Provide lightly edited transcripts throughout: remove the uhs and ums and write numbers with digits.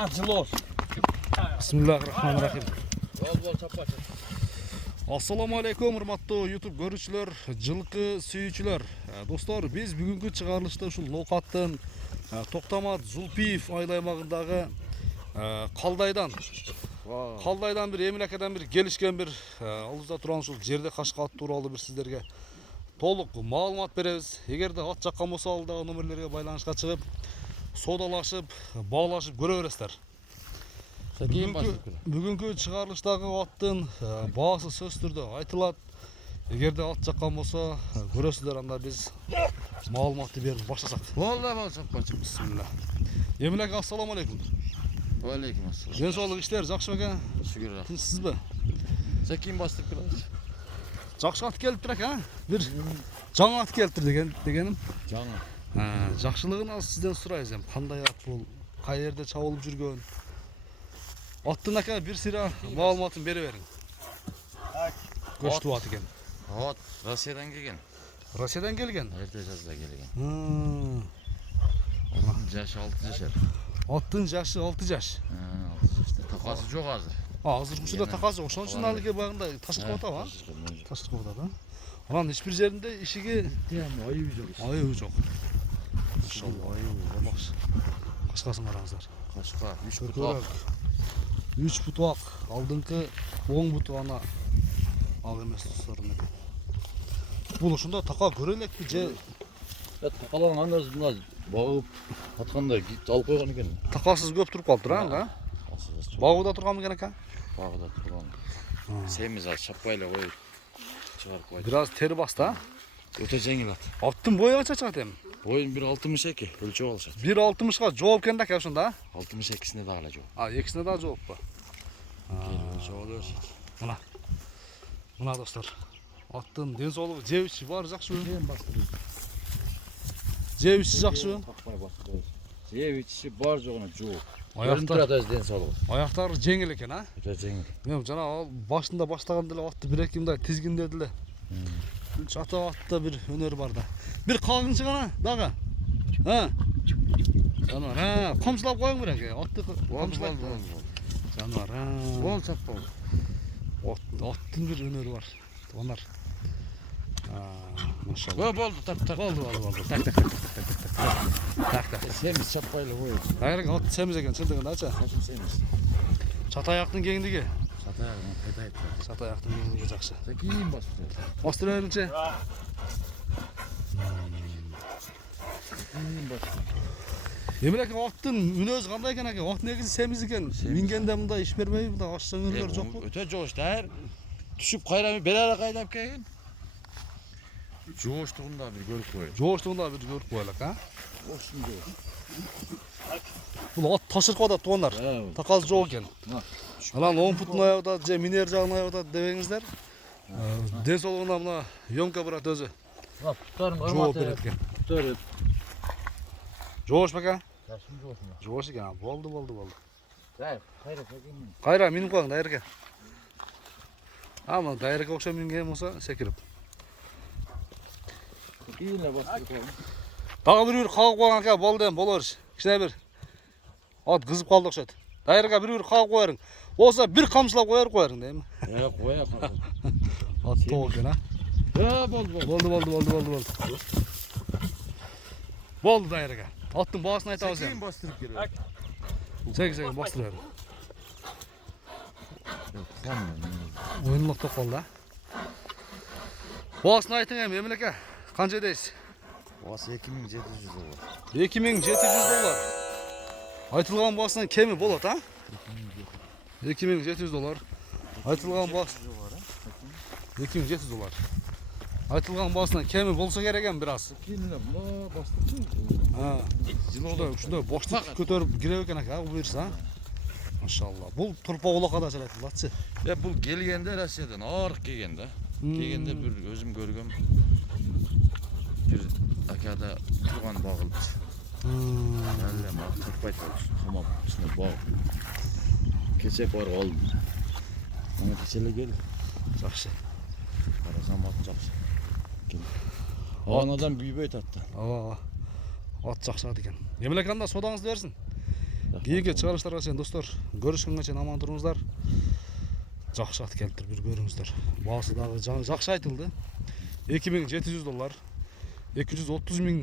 Acılı olsun. Bismillahirrahmanirrahim. Bol çapa. Assalamu alaikum hurmattуу YouTube görүүчүлөр, жылкы сүйүүчүлөр. Достор, биз бүгүнкү чыгарылышта ушул Локаттын Токтамат Зулпиев айыл аймагындагы Калдайдан бир эмилакадан бир келишкен бир алыбызда турган ушул жерде кашка ат тууралуу бир сиздерге толук маалымат беребиз. Эгерде ат жаккан болсо алдагы номерлерге байланышка чыгып, соодалашып, баалашып көрө бересиздер. Бүгүнкү чыгарылыштагы аттын баасы сөз түрдө айтылат. Эгерде ат жаккан болсо көрөсүздөр, анда биз маалыматты берип баштасак. Бисмилlah. Эмилек, ассаламу алейкум. Ва алейкум ассалам. Ден соолук, иштер жакшы бекен? Шүгүр. Тынчсызбы? Сакин бастырып келебиз. Жакшы ат келиптир экен, бир жаңы ат келиптир дегеним. Жаңы. Жакшылыгын аз сизден сурайбыз. Кандай ат бул? Кай жерде чабылып жүргөн? Аттын ака бир сыйра маалыматын бере бериң. Көчтүү ат экен. Ат Россиядан келген. Россиядан келген? Эрте жазда келген. Жашы 6 жашар. Аттын жашы 6 жаш. 6 жашта. Такасы жок азыр. Азыр учурда такасы жок. Ошон үчүн алыке багында ташыркап атабы? Ташыркап атат, Анан эч бир жеринде ишиги айыбы жок. Айыбы жок. Машалла, айыбы жок. Кашкасын караңыздар. Кашка 3 бутак. 3 бутак. Алдыңкы оң буту ана ак эмес туустарым экен. Бул ушунда така көрө элекпи же? Такаларын анда мына багып аткандай алып койгон экен. Такасыз көп туруп калыптыр, а? Багуда турган экен ака? Багуда турган. Семиз ат чаппай эле коюп чыгарып койду. Бир аз тери басты, а? Өтө жеңил ат. Аттын бою канча чыгат эми? Боюн 1.62 өлчөп алышат. 1.60га жооп экен да ака ошондо, а? 62-сине дагы эле жок. Экисине дагы жооппу? Өлчөп алышат. Мына достор, аттын ден соолугу, жеп ичи баары жакшыбы? Жеп ичи жакшыбы? Жеп ичи бар жогуна жок. Аяктар ден соолугу. Аяктары жеңил экен, а? Өтө жеңил. Мен жана башында баштаганда эле атты бир эки мындай тизгиндеди эле. Чата атта бир өнөр бар да. Бир кагыңчы гана дагы. Жанар, камчылап коюң бир эке. Атты камчылап. Жанар, Бол чаппа. Аттын бир өнөрү бар. Онар. Машалла. Болду, так. Болду. Так. Семиз чаппай эле коюп. Кайры ат семиз экен, чындыгындачы. Семиз. Чата аяктын кеңдиги. Сатаяк кайтайт. Чата аяктын кеңдиги жакшы. Кийин бастыр. Бастыр бериңчи. Эмелек аттын мүнөзү кандай экен ака? Ат негизи семиз экен. Мингенде мындай иш бербейби? Мындай аш өңүрлөр жокпу? Өтө жооштар. Түшүп кайра берара кайдап келген. Жооштугунда бир көрүп коюп. Жооштугунда бир көрүп коелук, а? Ошундай. Бул ат ташыркап атат тугандар. Такасы жок экен. Анан оң бутун аягында же минер жагын аягында дебеңиздер. Ден соолугуна мына ёмка брат өзү. Путтарым жооп берет экен. Путтар. Жоош бека? Жашым жоошун. Жоош экен. Болду. Кайра. Кайра минип коюң дайырга. Мына дайырга окшоп минген болсо секирип. Кийин эле бастырып коюм. Дагы бир кагып койгон ака, болду эми, боло бериш. Кичине бир ат кызып калды окшойт. Дайырга бир кагып коерың. Болсо бир камчылап коерың дейм. Коя. Ат тоок экен, а? Болду. Болду дайырга. Аттын баасын айтабыз Кийин эми. бастырып келет. Сегиз бастырып бер. Oyunluk top oldu. Boğazını aytın hem Emileke. Kanca deyiz? Boğazı 2700 dolar. 2700 dolar. Aytılgan boğazının kemi bolat ha? 2700 dolar. Aytılgan boğaz. 2700 dolar. Aytılgan boğazının kemi bolsa gereken biraz. Kiyinle buna bastırdı. Şunda boşluk kötörüp girevken aka bu birisi ha? Maşallah. Bu turpa olakada çalatıldı. Ya bu gelgende Rusya'dan ağır gelgende. Gelgende bir özüm görgüm. Bir akada turgan bağıldı. Әлі мақ таппай қалыш. Қамап үстіне бағ. Keçek var қалды. Ана keçele кел. Жақсы. Қарасам ат жақсы. Анадан күйбей татты. Ат жақсы ат екен. Емелек анда содаңызды берсін. Кийинки чыгарыштарга чейин достор, көрүшкөнгө чейин аман туруңуздар. Жакшы ат келиптир, бир көрүңүздөр. Баасы дагы жакшы айтылды. $2700, 230 миң,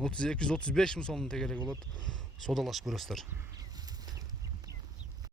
235 миң сомдун тегереги болот. Содалашып көрөсүздөр.